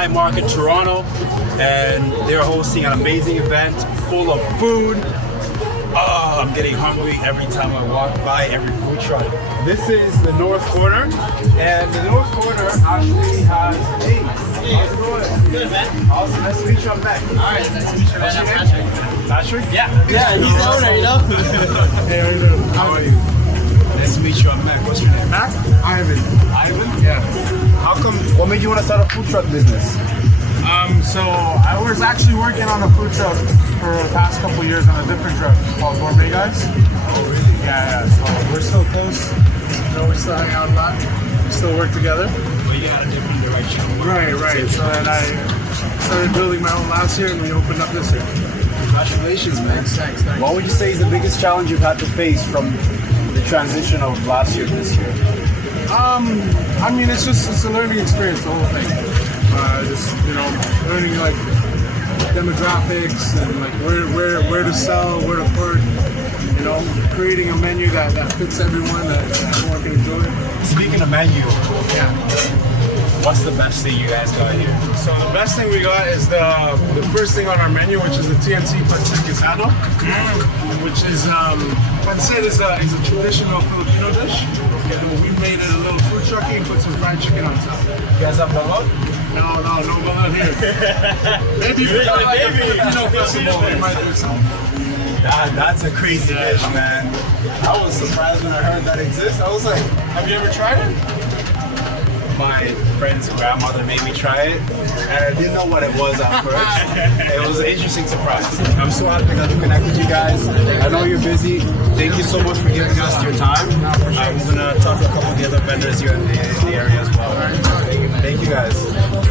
Night Market Toronto, and they're hosting an amazing event full of food. Oh, I'm getting hungry every time I walk by every food truck. This is the North Corner, and the North Corner actually has, hey, how's it going? Good, man. Awesome, nice to meet you, I'm back. Alright, nice to meet you, man. I'm Patrick. Patrick? Yeah, he's the owner, you know? Hey, how you doing? How are you? Nice to meet you, I'm Mac. What's your name? Mac? Ivan. Ivan? Yeah. How come, what made you want to start a food truck business? So I was actually working on a food truck for the past couple years on a different truck called Gourmet Guys. Oh, really? Yeah. So we're still close. You know, we still hang out a lot. We still work together. Well, you got a different direction. Right. So then I started building my own last year and we opened up this year. Congratulations, man. Thanks. What would you say is the biggest challenge you've had to face from the transition of last year to this year? I mean, it's a learning experience, the whole thing. Just, you know, learning like demographics and like where to sell, where to put, you know, creating a menu that fits everyone, that everyone can enjoy. Speaking of menu, Yeah. what's the best thing you guys got here? So the best thing we got is the first thing on our menu, which is the TNT pancit quesado, which is pancit is a traditional Filipino dish. And we made it a little food trucky and put some fried chicken on top. You guys have balot? No balot here. Maybe if we got like a Filipino festival, we might do some. That's a crazy dish, man. I was surprised when I heard that exists. I was like, Have you ever tried it? my friend's grandmother made me try it, and I didn't know what it was at first. It was an interesting surprise. I'm so happy I got to connect with you guys. I know you're busy. Thank you so much for giving us your time. I'm gonna talk to a couple of the other vendors here in the area as well. Thank you guys.